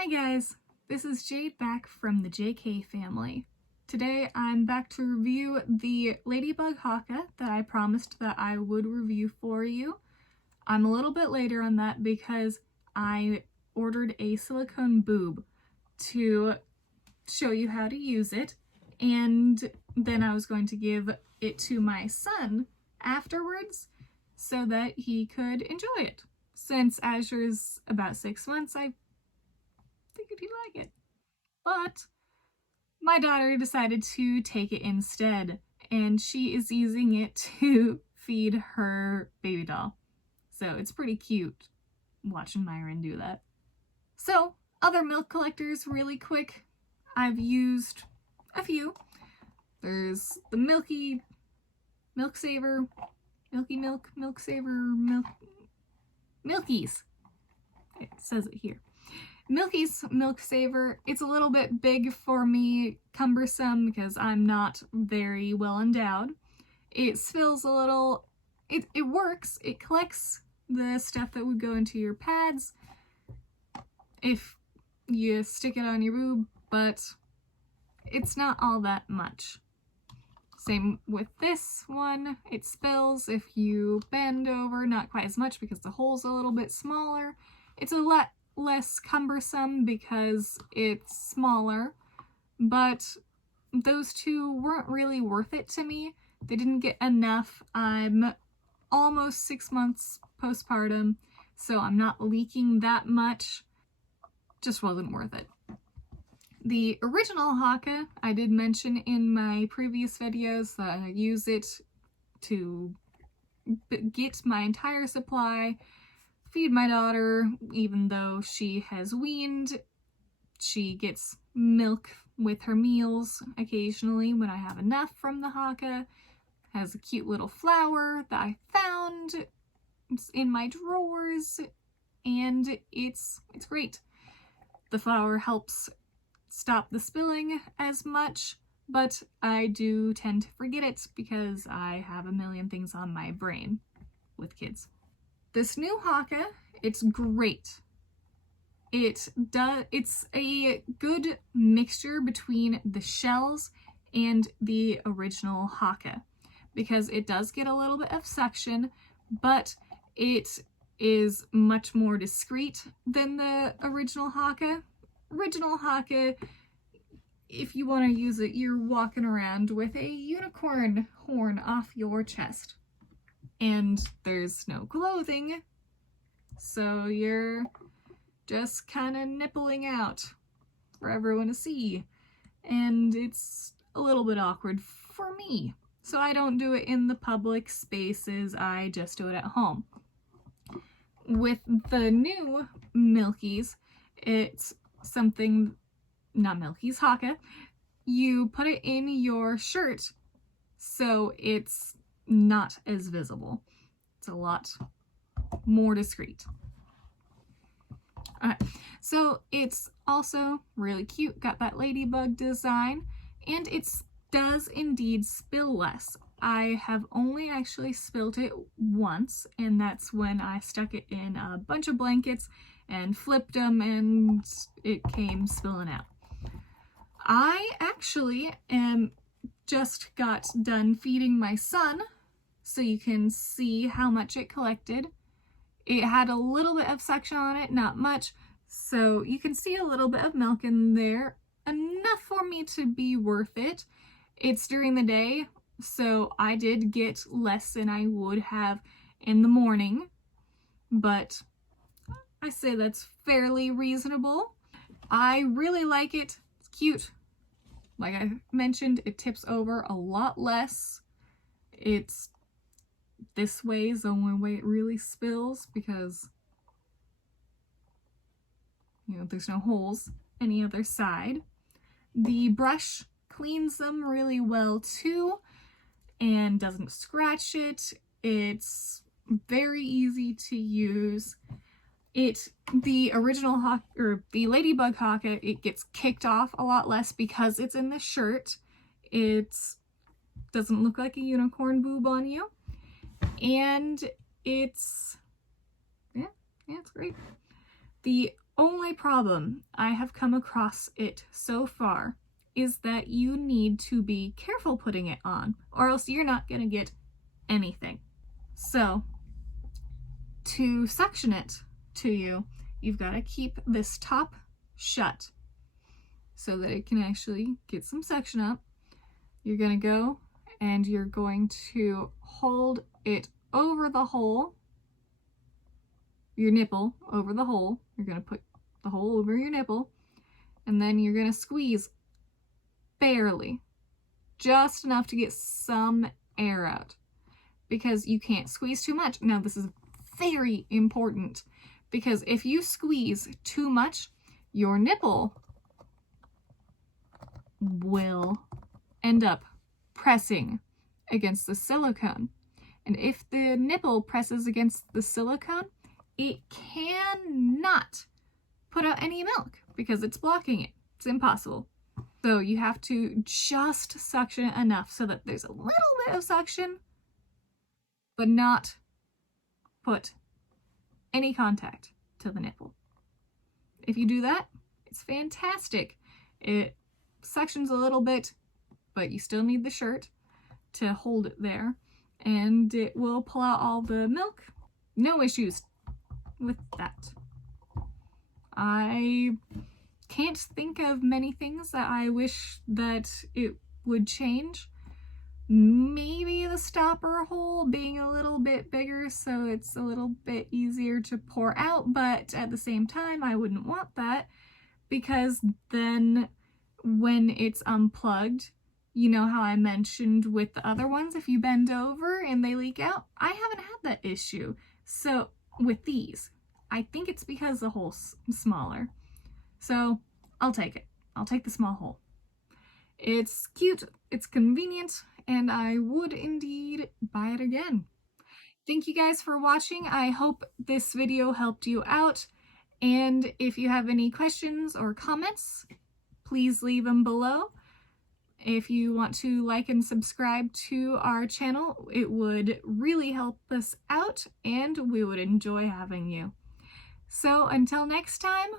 Hi guys, this is Jade back from the JK family. Today I'm back to review the Ladybug Haakaa that I promised that I would review for you. I'm a little bit later on that because I ordered a silicone boob to show you how to use it, and then I was going to give it to my son afterwards so that he could enjoy it. Since Azur's about 6 months, I figured he'd like it. But my daughter decided to take it instead, and she is using it to feed her baby doll. So it's pretty cute watching Myron do that. So, other milk collectors really quick. I've used a few. There's the Milky Saver, Milky's. It says it here. Milky's Milk Saver. It's a little bit big for me, cumbersome, because I'm not very well endowed. It spills a little. It works. It collects the stuff that would go into your pads if you stick it on your boob, but it's not all that much. Same with this one. It spills if you bend over, not quite as much because the hole's a little bit smaller. It's a lot less cumbersome because it's smaller, but those two weren't really worth it to me. They didn't get enough. I'm almost 6 months postpartum, so I'm not leaking that much. Just wasn't worth it. The original Haakaa, I did mention in my previous videos that I use it to get my entire supply, feed my daughter. Even though she has weaned, she gets milk with her meals occasionally when I have enough from the Haakaa. Has a cute little flower that I found in my drawers, and it's great. The flower helps stop the spilling as much, but I do tend to forget it because I have a million things on my brain with kids. This new Haakaa, it's great. It's a good mixture between the shells and the original Haakaa, because it does get a little bit of suction, but it is much more discreet than the original Haakaa. Original Haakaa, if you want to use it, you're walking around with a unicorn horn off your chest. And there's no clothing, so you're just kind of nippling out for everyone to see. And it's a little bit awkward for me. So I don't do it in the public spaces, I just do it at home. With the new Milky's, it's something, not Milky's, Haakaa, you put it in your shirt so it's not as visible. It's a lot more discreet. Alright, so it's also really cute, got that ladybug design, and it does indeed spill less. I have only actually spilled it once, and that's when I stuck it in a bunch of blankets and flipped them and it came spilling out. I actually just got done feeding my son, so you can see how much it collected. It had a little bit of suction on it, not much, so you can see a little bit of milk in there, enough for me to be worth it. It's during the day, so I did get less than I would have in the morning, but I say that's fairly reasonable. I really like it. It's cute. Like I mentioned, it tips over a lot less. This way is the only way it really spills because, there's no holes any other side. The brush cleans them really well too and doesn't scratch it. It's very easy to use. The original the Ladybug Haakaa, it gets kicked off a lot less because it's in the shirt. It doesn't look like a unicorn boob on you. And it's great. The only only problem I have come across it so far is that you need to be careful putting it on, or else you're not going to get anything. So, to suction it to you, you've got to keep this top shut so that it can actually get some suction up. You're going to go and you're going to hold it over the hole, your nipple over the hole. You're going to put the hole over your nipple, and then you're going to squeeze barely, just enough to get some air out, because you can't squeeze too much. Now, this is very important, because if you squeeze too much, your nipple will end up pressing against the silicone. And if the nipple presses against the silicone, it cannot put out any milk because it's blocking it. It's impossible. So you have to just suction it enough so that there's a little bit of suction, but not put any contact to the nipple. If you do that, it's fantastic. It suctions a little bit, but you still need the shirt to hold it there, and it will pull out all the milk. No issues with that. I can't think of many things that I wish that it would change. Maybe the stopper hole being a little bit bigger so it's a little bit easier to pour out, but at the same time I wouldn't want that, because then when it's unplugged, you know how I mentioned with the other ones, if you bend over and they leak out? I haven't had that issue. So with these, I think it's because the hole's smaller. So I'll take it. I'll take the small hole. It's cute, it's convenient, and I would indeed buy it again. Thank you guys for watching. I hope this video helped you out. And if you have any questions or comments, please leave them below. If you want to like and subscribe to our channel, it would really help us out and we would enjoy having you. So until next time,